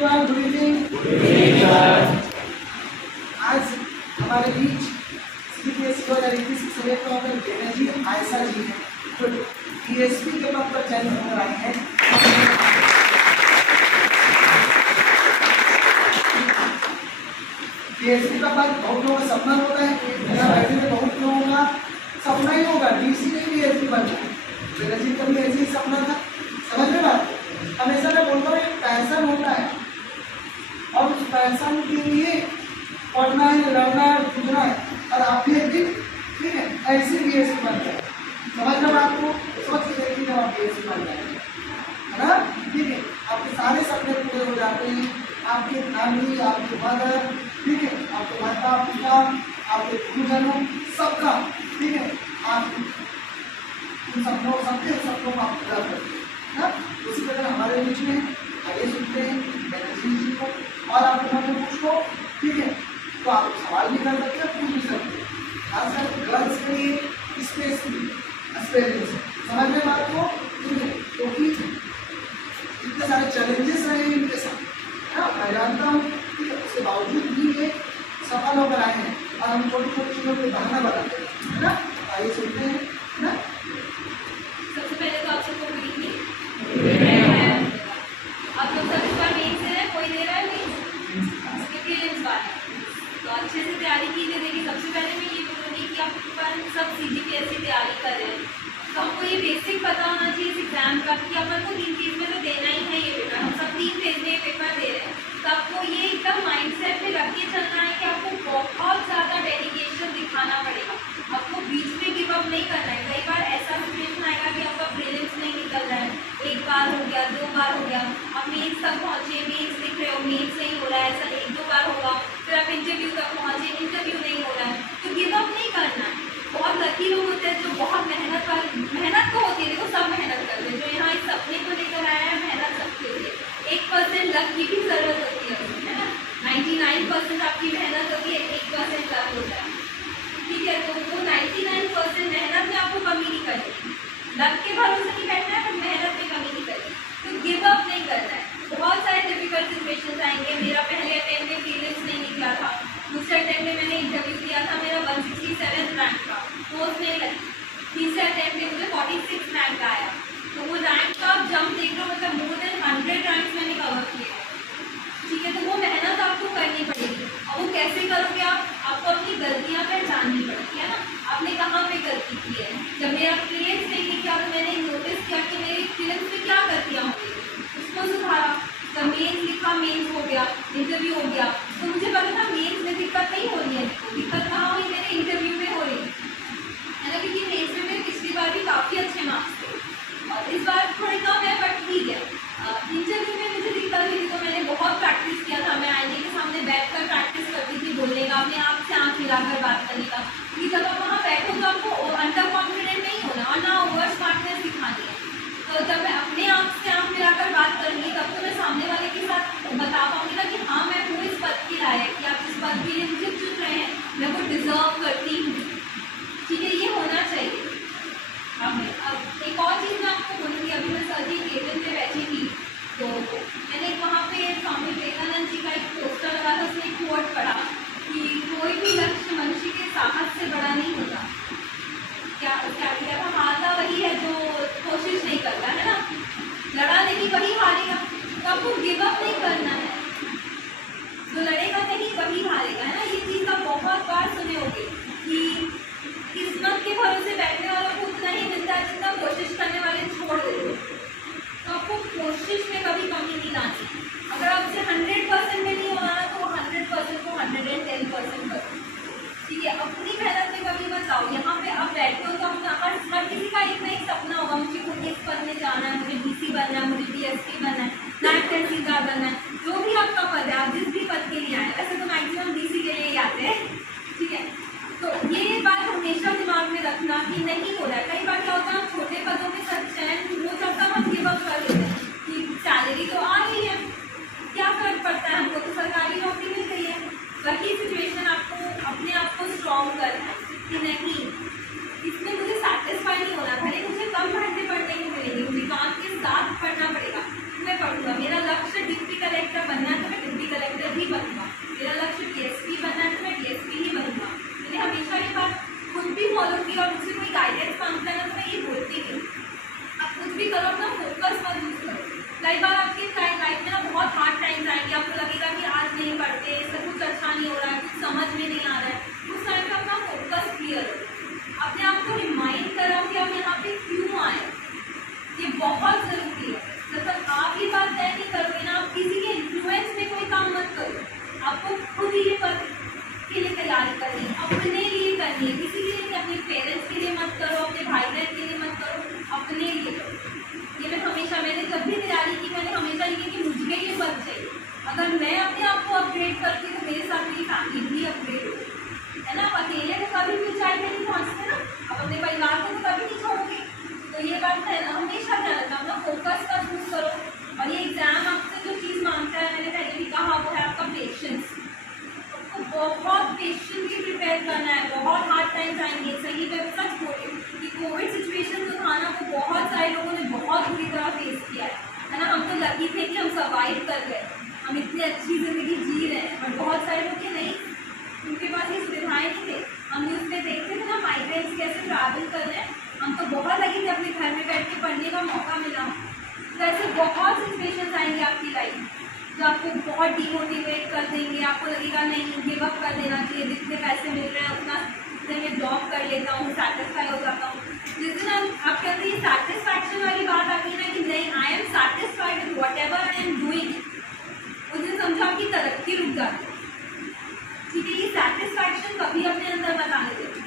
Everyone, good evening. आज हमारे बीच CBSE 2021 select होकर बेनजी आयशा जी हैं, जो DSP के पद पर चयन होकर आई हैं। DSP का पद बहुत लोगों का सपना होता है, बैठे में बहुत लोगों का सपना ही होगा DC नहीं DSP बनना। बेनजी का भी ऐसे ही सपना था, समझ में बात। हमेशा मैं बोलता हूँ एक पैशन होता है और उस पैशन के लिए पढ़ना है, लड़ना है, कूदना है, और आप भी एक दिन ठीक है ऐसे DSP बन जाए। समझ में बात को, सोच के देखिए जब आप DSP बन जाएंगे, है ना, ठीक है, आपके सारे सपने पूरे हो जाते हैं। आपके फैमिली, आपके मदर, ठीक है, आपके माता पिता, आपके गुरुजनों, सबका, ठीक है, आप उन सपनों सबके सपनों को आप पूरा करते हैं ना। उसी तरह हमारे बीच में आगे सुनते हैं बेनजी जी को, और आपके मन में कुछ हो, ठीक है, तो आप सवाल भी कर सकते हैं, पूछ भी सकते हैं। खासकर गर्ल्स के लिए स्पेशली एक्सपीरियंस समझ में बात को, ठीक है, क्योंकि इतने सारे चैलेंजेस रहे हैं इनके साथ, है ना, मैं जानता हूँ, ठीक है, उसके बावजूद भी ये सफल होकर आए हैं और हम छोटी छोटी चीज़ों को बहाना बनाते हैं, है ना। आइए सुनते हैं, है ना। सबसे पहले तो आप सबको गुड इवनिंग। आप लोग सब इस बार मेंस दे रहे हैं, कोई दे रहा है मेंस क्योंकि इस बार तो अच्छे से तैयारी कीजिए। देखिए सबसे पहले मैं ये बोलूँगी कि आप सब CGPSC तैयारी कर रहे हैं तो हमको ये बेसिक पता होना चाहिए इस एग्जाम का कि अपन को 3 फेज में तो देना ही है ये पेपर। हम सब 3 फेज में ये पेपर दे रहे हैं, तो आपको ये एकदम माइंडसेट में रख के चलना है कि आपको बहुत ज़्यादा डेडिकेशन दिखाना पड़ेगा। आपको बीच में गिव अप नहीं करना है। कई बार ऐसा सिचुएशन आएगा कि आपका प्रीलिम्स नहीं निकल रहा है, 1 बार हो गया, 2 बार हो गया, आप मेंस तक पहुँचे, मेंस लिख रहे हो, मेंस नहीं हो रहा है, ऐसा 1-2 बार होगा, फिर आप इंटरव्यू तक पहुँचे, इंटरव्यू नहीं हो रहा है, तो गिव अप नहीं करना है। बहुत लकी लोग होते हैं जो बहुत मेहनत तो होती है, देखो सब मेहनत करते हैं, जो यहाँ इस सपने को लेकर आया है मेहनत सबके लिए। 1% लक की भी ज़रूरत होती है उसमें, है ना। 99% आपकी मेहनत होती है, 1% लक होता है, ठीक है। तो वो 99% मेहनत में आपको कमी नहीं करनी, लक के भरोसे नहीं बैठना है, पर मेहनत में कमी नहीं करनी। तो गिव अप नहीं करना है। बहुत सारे डिफिकल्ट सिचुएशन आएंगे। मेरा पहले अटेम्प्ट में प्रीलिम्स नहीं निकला था, दूसरे अटेम्प्ट में मैंने इंटरव्यू दिया था, मेरा 167 रैंक का, पोस्ट नहीं लगी। तीसरे अटेम्प्ट में मुझे 46 रैंक आया। तो वो रैंक का आप जंप देख रहे हो, मतलब मोर देन 100 रैंक्स मैंने कवर किया, ठीक है। तो वो मेहनत आपको करनी पड़ेगी। और वो कैसे करोगे आपको अपनी गलतियाँ पहचाननी पड़ेगी, है ना। आपने कहाँ पे गलती की है। जब मेरा प्रीलिम्स नहीं किया तो मैंने नोटिस किया कि मेरी प्रीलिम्स में क्या गलतियाँ हो गई, उसको सुधारा। जब मेंस लिखा, मेंस हो गया, इंटरव्यू हो गया, तो मुझे पता था मेंस में दिक्कत नहीं हो रही है, दिक्कत कहाँ हुई, मेरे इंटरव्यू में हो रही है ना। क्योंकि मेंस में मेरे पिछली बार भी काफ़ी अच्छे मार्क्स थे और इस बार थोड़े कम है, बट ठीक है। इंटरव्यू में मुझे दिक्कत हुई थी तो मैंने बहुत प्रैक्टिस किया था। मैं आईने के सामने बैठकर प्रैक्टिस करती थी बोलने का, अपने आप से आँख मिलाकर बात करने का, क्योंकि जब आप वहाँ बैठो तो आपको अंडर कॉन्फिडेंट नहीं होना और ना ओवर स्मार्टनेस दिखानी है। तो जब मैं अपने आप से आँख मिलाकर बात करूँगी तब तो मैं सामने वाले के साथ बता पाऊँगी ना कि हाँ मैं हूँ इस पद के लायक, कि आप इस पद के लिए मुझे चुन रहे हैं, मैं वो डिज़र्व करती हूँ, ठीक है। ये होना चाहिए। अब एक और चीज़ मैं आपको बोलूँगी, अभी मैं सर जी केबिन पे बैठी थी तो मैंने वहाँ पे स्वामी विवेकानंद जी का एक पोस्टर लगा था, उसमें एक कोट पढ़ा कि कोई भी लक्ष्य मनुष्य के साहस से बड़ा नहीं होता। क्या किया था, हारता वही है जो कोशिश नहीं करता, है ना। लड़ा नहीं वही हारेगा, तो आपको गिव अप नहीं करना है। जो लड़ेगा नहीं वही हारेगा, है ना। ये चीज़ आप बहुत बार सुने होंगे कि किस्मत के भरोसे बैठने वालों को उतना ही मिलता है जितना कोशिश करने वाले छोड़ देते हैं। तो आपको कोशिश में कभी कमी नहीं लानी। अगर आपसे 100% में नहीं होना तो 100% को 110% करो, ठीक है। अपनी मेहनत में कभी मत लाओ। यहाँ पे आप बैठते हो तो हम हर किसी का एक ना एक सपना होगा, मुझे खुद इस पद में जाना है, मुझे DC बनना है, मुझे DSP बनना है, नायब तहसीलदार बनना है, जो भी आपका पद है, आप जिस भी पद के लिए आए, वैसे तो मैक्सिमम DC के लिए ही आते हैं, ठीक है। तो ये बात हमेशा दिमाग में रखना कि नहीं हो रहा है। कई बार क्या होता है, हम छोटे पदों में चयन हो जाता है, हम गिव अप कर देते हैं कि सैलरी तो आ रही है, क्या फर्क पड़ता है, हमको तो सरकारी नौकरी मिल गई है। वही सिचुएशन आपको अपने आप को स्ट्रॉन्ग करना है कि नहीं, इसमें मुझे सेटिस्फाई नहीं होना, भले मुझे कम घंटे पढ़ने को मिलेंगे, मुझे काम के साथ पढ़ना पड़ेगा, मैं पढ़ूंगा। मेरा लक्ष्य डिप्टी कलेक्टर बनना बनूंगा, मेरा लक्ष्य डीएसपी बनना है तो मैं डीएसपी ही बनूंगा। मैंने हमेशा ये बात खुद भी फॉलो की और मुझसे कोई गाइडेंस मांगता है तो मैं ये बोलती थी, आप कुछ भी करो अपना फोकस मत लूज करो। कई बार आपकी लाइफ में ना बहुत हार्ड टाइम आएंगे, आपको लगेगा कि आज नहीं पढ़ते, सब कुछ अच्छा नहीं हो रहा है, कुछ समझ में नहीं आ रहा है, उस टाइम पे अपना फोकस क्लियर हो, अपने आप को रिमाइंड कराओ कि आप यहाँ पे क्यों आए, ये बहुत ज़रूरी है। जब तक आप ये बात तय नहीं करोगे ना, आप किसी के इन्फ्लुएंस में कोई काम मत करो, आपको खुद ये पद के लिए तैयारी करनी है, अपने लिए करनी है, किसी के लिए नहीं, अपने पेरेंट्स के लिए मत करो, अपने भाई बहन के लिए मत करो, अपने लिए करो। ये मैंने जब भी तैयारी की मैंने हमेशा ये की कि मुझे ये पद चाहिए, अगर मैं अपने आप को अपग्रेड करती हूँ तो मेरे साथ मेरी फैमिली भी अपग्रेड होगी, है ना। आप अकेले तो कभी भी ऊंचाई पे नहीं पहुँचते ना, आप अपने परिवार को तो कभी नहीं छोड़ोगे। तो ये बात है ना, हमेशा ध्यान रखना, अपना फोकस का चूज करो। और ये एग्जाम आपसे जो चीज़ मांगता है, मैंने पहले भी कहा, वो है आपका पेशेंस। आपको बहुत पेशेंटली प्रिपेयर करना है, बहुत हार्ड टाइम्स आएंगे। सही में सच बोले कि कोविड सिचुएशन जो था ना, वो बहुत सारे लोगों ने बहुत बुरी तरह फेस किया है ना। हम तो लकी थे कि हम सर्वाइव कर गए, हम इतनी अच्छी ज़िंदगी जी रहे हैं, बट बहुत सारे लोग के नहीं, उनके पास ये सुविधाएँ नहीं थे। हम न्यूज़ में देखते थे ना माइग्रेंट्स कैसे ट्रैवल कर रहे हैं, हम तो बहुत लगे थे अपने घर में बैठ के पढ़ने का मौका मिला। तो ऐसे बहुत सिचुएशंस आएंगी आपकी लाइफ में जो आपको बहुत डिमोटिवेट कर देंगे, आपको लगेगा नहीं गिव अप कर देना चाहिए, जितने पैसे मिल रहे हैं उतना मैं जॉब कर लेता हूँ, सेटिस्फाई हो जाता हूँ। जिस दिन आप कहते हैं सेटिस्फैक्शन वाली बात आती है ना कि नहीं I am satisfied with what ever I am doing, उस दिन समझो आपकी तरक्की रुक जाती है। ठीक है, ये सेटिस्फैक्शन कभी अपने अंदर मत आने देते,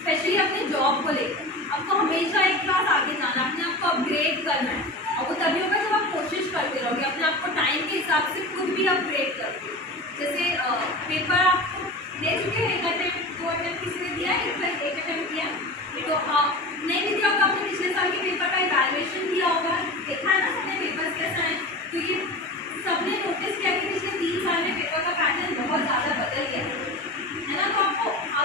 स्पेशली अपने जॉब को लेकर। आपको हमेशा एक क्लास आगे जाना, अपने आप को अपग्रेड करना है, और वो तभी होगा जब आप कोशिश करते रहोगे, अपने आप को टाइम के हिसाब से खुद भी अपग्रेड करके। जैसे पेपर आपको दे चुके हैं, एक अटेम्प्ट, 2 अटेम्प्ट किसी ने दिया है, एक अटेम्प्ट किया, तो नहीं भी दिया होगा, आपने पिछले साल के पेपर का इवैल्यूएशन किया होगा, देखा है ना सबने पेपर्स कैसा है। तो ये सबने नोटिस किया कि पिछले 3 साल में पेपर का पैटर्न बहुत ज़्यादा बदल गया है ना। तो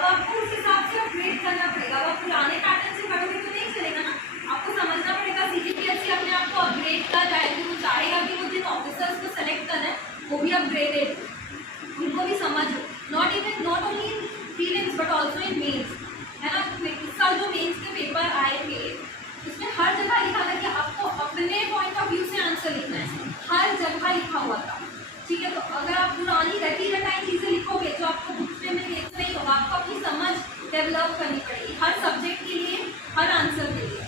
आपको उस हिसाब से अपग्रेड करना पड़ेगा। अब आप पुराने पैटर्न से पढ़ोगे तो नहीं चलेगा ना, आपको समझना पड़ेगा CGPSC अपने आप को अपग्रेड कर रहा है, कि वो चाहेगा कि वो जिन ऑफिसर्स को सेलेक्ट कर रहे हैं वो भी अपग्रेडेड, उनको भी समझ हो, not only in prelims but also in mains, है ना। इस साल जो मेन्स के पेपर आए थे उसमें हर जगह लिखा था कि आपको अपने पॉइंट ऑफ व्यू से आंसर लिखना है, हर जगह लिखा हुआ था। ठीक है, तो अगर आप पुरानी रटी रटाई चीज़ें लिखोगे जो आपको बुक्स में नहीं होगा, आपको अपनी समझ डेवलप करनी पड़ेगी हर सब्जेक्ट के लिए, हर आंसर के लिए।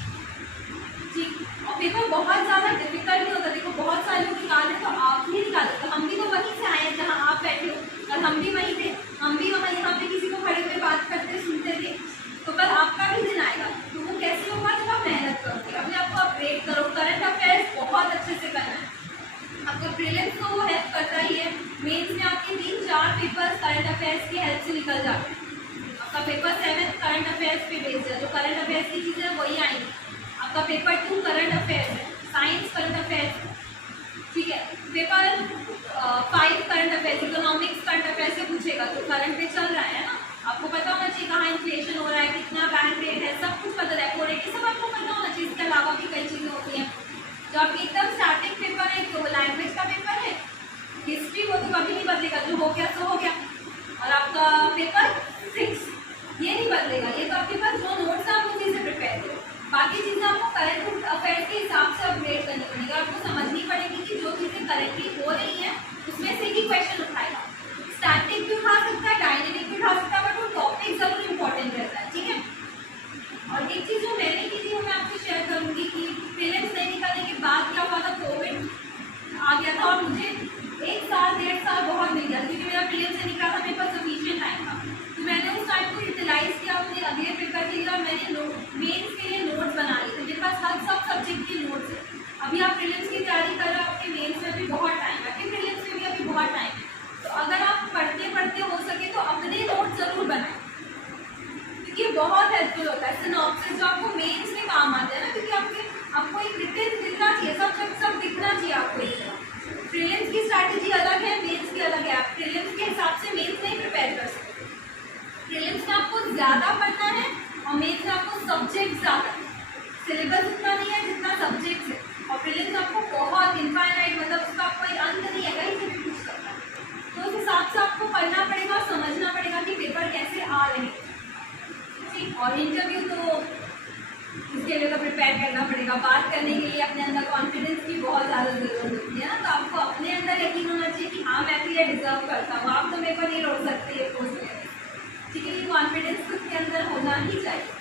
ठीक, और पेपर बहुत ज़्यादा डिफिकल्ट नहीं होता। देखो बहुत सारे लोग निकाल रहे तो आप भी निकाल सकते, हम भी तो वहीं से आए हैं जहाँ आप बैठे हो, और हम भी वहीं थे, हम भी वहाँ यहाँ पे किसी को खड़े हुए बात करते सुनते थे। तो कल आपका भी दिन आएगा, तो वो कैसे होगा जब आप मेहनत करोगे, अपने आप को अपग्रेड करो। करंट अफेयर्स बहुत अच्छे से करना है, आपका प्रीलिम्स तो वो हेल्प करता ही है, मेंस में आपके 3-4 पेपर्स करंट अफेयर्स की हेल्प से निकल जाते हैं। आपका पेपर 7 करंट अफेयर्स पे बेस्ड है, जो करंट अफेयर्स की चीज़ें वही आएंगी। आपका पेपर 2 करंट अफेयर्स है, साइंस करंट अफेयर्स, ठीक है। Paper 5 current affairs, economics current affairs से पूछेगा, तो करंट पे चल रहा है ना, आपको पता होना चाहिए कहाँ इन्फ्लेशन हो रहा है, कितना बैंक रेट है, सब कुछ पता है, रेपो रेट, ये सब आपको पता होना चाहिए। इसके अलावा भी कई चीज़ें होती हैं। जो आपकी एकदम स्टैटिक पेपर है, तो लैंग्वेज का पेपर है, हिस्ट्री वो तो कभी नहीं बदलेगा, जो हो गया सो हो गया। और आपका पेपर 6 ये नहीं बदलेगा, ये तो आपके पास जो नोट्स आप उसी से प्रिपेयर करो। बाकी चीज़ें आपको करंट अफेयर्स के हिसाब से अपग्रेड करनी पड़ेगी, आपको समझनी पड़ेगी कि जो चीज़ें करेंटली हो रही हैं उसमें से ही क्वेश्चन उठाएगा। स्टैटिक भी उठा सकता है, डायनेमिक भी उठा सकता है, बट वो टॉपिक ज़रूर इंपॉर्टेंट रहता है। ठीक है, और एक चीज़ जो मैंने की थी वो मैं आपसे शेयर करूँगी कि प्रीलिम्स नहीं निकलने के बाद क्या हुआ था, कोविड आ गया था और मुझे 1 साल 1.5 साल बहुत मिल गया, क्योंकि मेरा प्रीलिम्स से निकला था, मेरे पास सफिशिएंट टाइम था। तो मैंने उस टाइम को यूटिलाइज़ किया अपने अगले पेपर के लिए, और मैंने मेन्स के लिए नोट्स बना लिए थे। मेरे पास हर सब सब्जेक्ट के नोट्स है। अभी आप प्रीलिम्स की तैयारी कर रहे हो, आपके मेन्स में भी बहुत टाइम है, आपके प्रीलिम्स में भी अभी बहुत टाइम है। तो अगर आप पढ़ते पढ़ते हो सके तो अपने नोट ज़रूर बनाएं, क्योंकि बहुत हेल्पफुल होता है। सिनॉप्सिस जो आपको मेंस में काम आता है ना, क्योंकि आपको एक रिटन दिखना चाहिए, सब दिखना चाहिए आपको। प्रीलिम्स की स्ट्रैटेजी अलग है, मेंस की अलग है। आप प्रीलिम्स के हिसाब से मेंस नहीं प्रिपेयर कर सकते। प्रीलिम्स में आपको ज़्यादा पढ़ना है और मेंस में आपको सब्जेक्ट ज़्यादा है। सिलेबस उतना नहीं है जितना सब्जेक्ट है, और प्रीलिम्स आपको बहुत इनफाइनाइट, मतलब उसका कोई अंत नहीं है, कहीं से भी पूछ सकता है। और इंटरव्यू तो उसके लिए तो प्रिपेयर करना पड़ेगा। बात करने के लिए अपने अंदर कॉन्फिडेंस की बहुत ज़्यादा ज़रूरत होती है ना, तो आपको अपने अंदर यकीन होना चाहिए कि हाँ मैं तो ये डिजर्व करता हूँ, आप तो मेरे को नहीं रोक सकते ये पोस्ट लेने। ठीक है, ये कॉन्फिडेंस खुद के अंदर होना ही चाहिए।